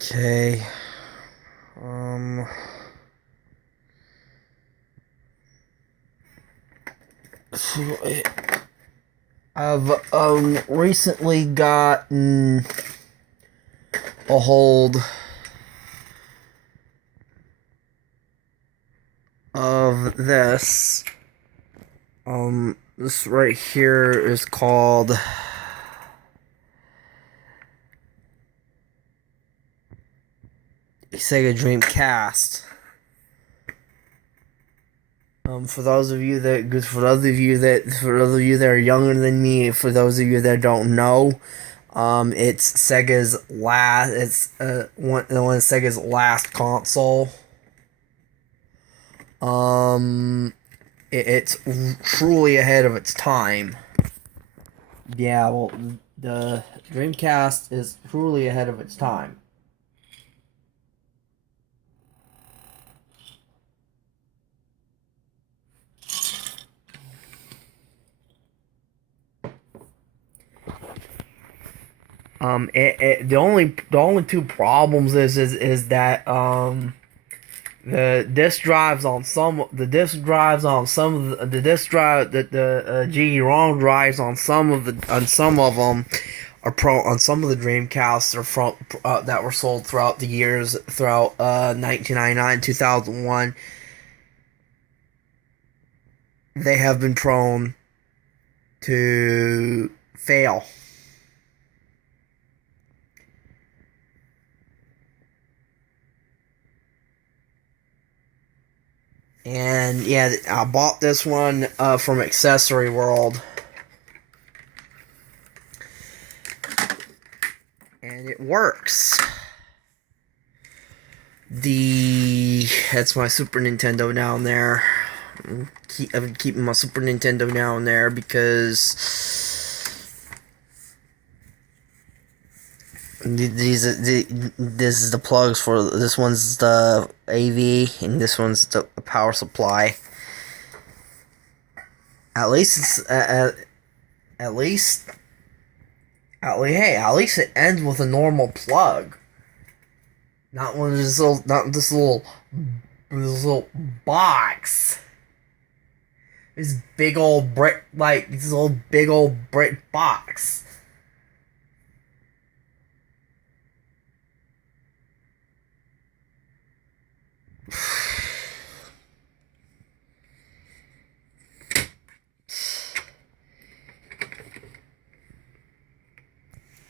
Okay. Um. So I've recently gotten a hold of this. This right here is called Sega Dreamcast. For those of you that are younger than me, for those of you that don't know, it's Sega's last. It's one of Sega's last console. Um, it's truly ahead of its time. Yeah, well, the Dreamcast is truly ahead of its time. The only two problems is that the disk drives on some of the disk drive that the GE-ROM drives on some of them are pro on some of the Dreamcasts are from that were sold throughout the years throughout 1999 2001. They have been prone to fail. And yeah, I bought this one from Accessory World, and it works. That's my Super Nintendo down there. I've been keeping my Super Nintendo down there because this is the plugs for this one's the AV and this one's the power supply. At least it's at least at least it ends with a normal plug, not one of this little box. This big old brick, like this old big old brick box.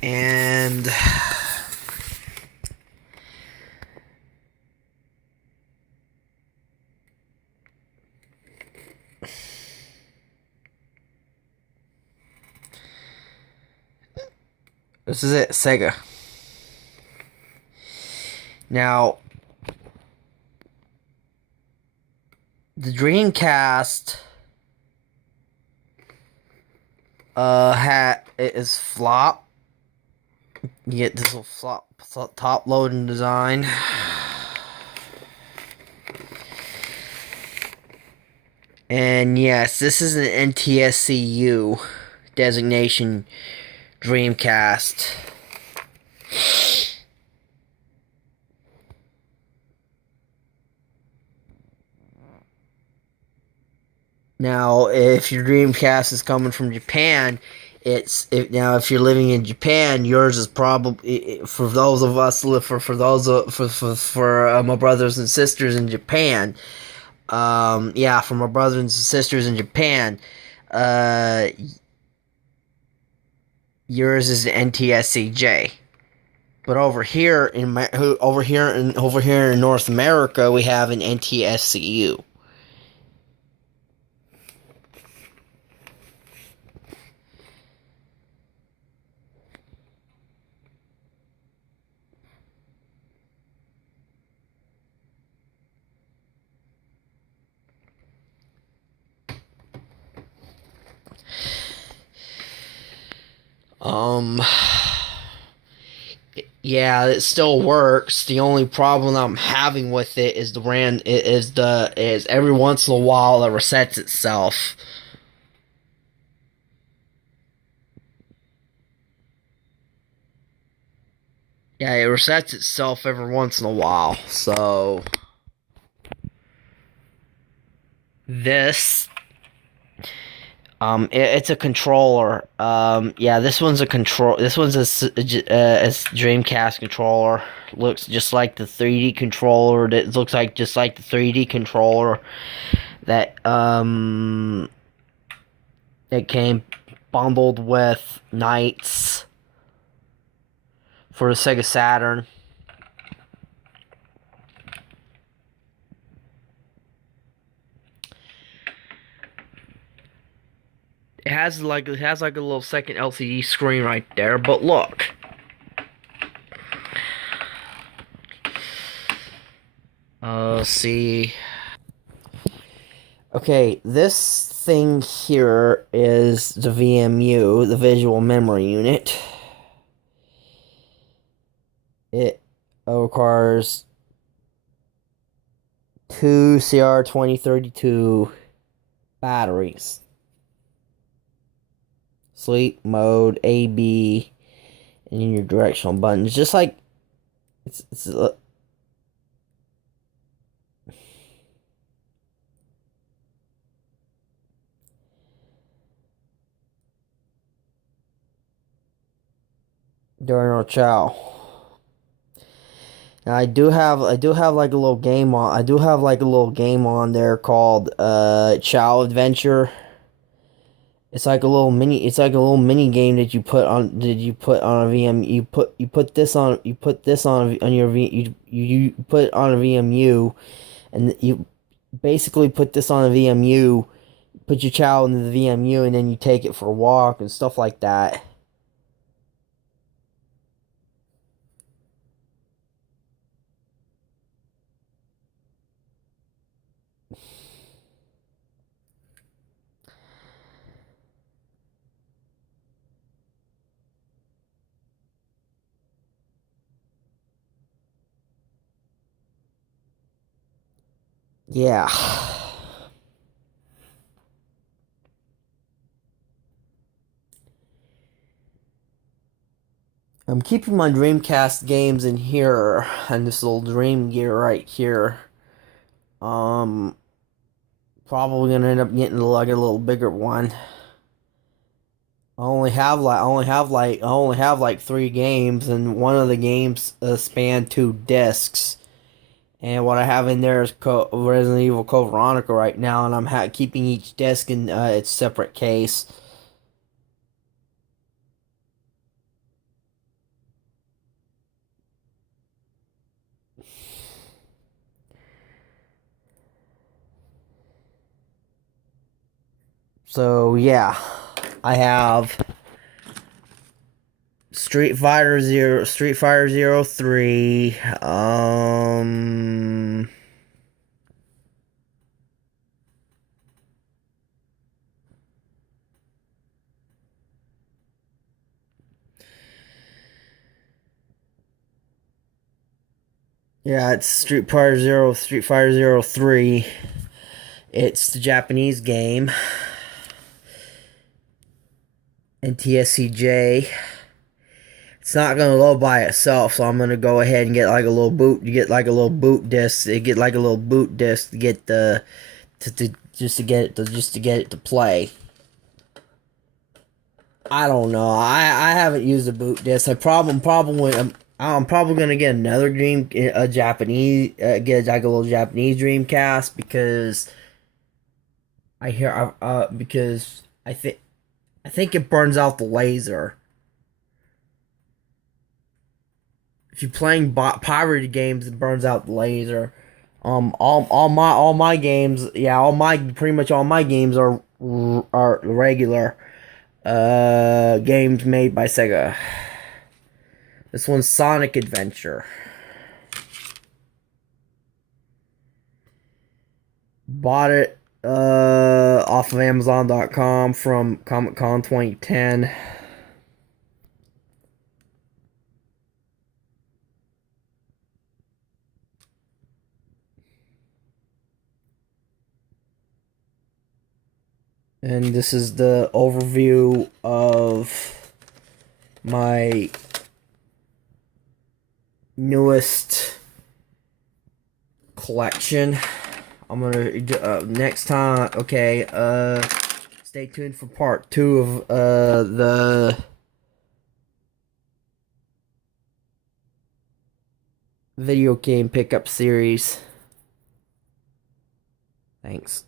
And this is it, Sega. Now, the Dreamcast it is flop. You get this little flop top loading design. And yes, this is an NTSCU designation Dreamcast. Now, if your Dreamcast is coming from Japan, if you're living in Japan, yours is probably for those of us for those for my brothers and sisters in Japan. Yeah, for my brothers and sisters in Japan, uh, yours is an NTSCJ. But over here in North America, we have an NTSCU. Um, yeah, it still works. The only problem I'm having with it is is every once in a while it resets itself. Yeah, it resets itself every once in a while. So this it's a controller. Yeah, this one's a control. This one's a Dreamcast controller. Looks just like the 3D controller. It looks like just like the 3D controller that it came bundled with Knights for the Sega Saturn. It has like a little second LCD screen right there. But look. See. Okay, this thing here is the VMU, the visual memory unit. It requires two CR2032 batteries. Sleep mode, AB, and then your directional buttons. Just like it's during our chow. Now I do have like a little game on. I do have like a little game on there called Chow Adventure. It's like a little mini game that you put on a VM. You put this on your you put it on a VMU, and you basically put this on a VMU, put your child in the VMU, and then you take it for a walk and stuff like that. Yeah. I'm keeping my Dreamcast games in here and this little Dream Gear right here. Um, Probably gonna end up getting like a little bigger one. I only have like three games, and one of the games span two discs. And what I have in there is Resident Evil Code Veronica right now, and I'm keeping each disc in its separate case. So yeah, I have Street Fighter Zero 3. Yeah, it's Street Fighter Zero 3. It's the Japanese game. And TSCJ. It's not gonna load by itself, so I'm gonna go ahead and get like a little boot. You get like a little boot disc. You get like a little boot disc to get the to just to get it to play. I don't know. I haven't used a boot disc. Problem with I'm probably gonna get another a Japanese get like a little Japanese Dreamcast because because I think it burns out the laser. If you're playing pirated games, it burns out the laser. All my games, yeah, all my pretty much all my games are regular games made by Sega. This one's Sonic Adventure. Bought it off of Amazon.com from Comic Con 2010. And this is the overview of my newest collection. I'm gonna next time. Okay. Stay tuned for part 2 of the video game pickup series. Thanks.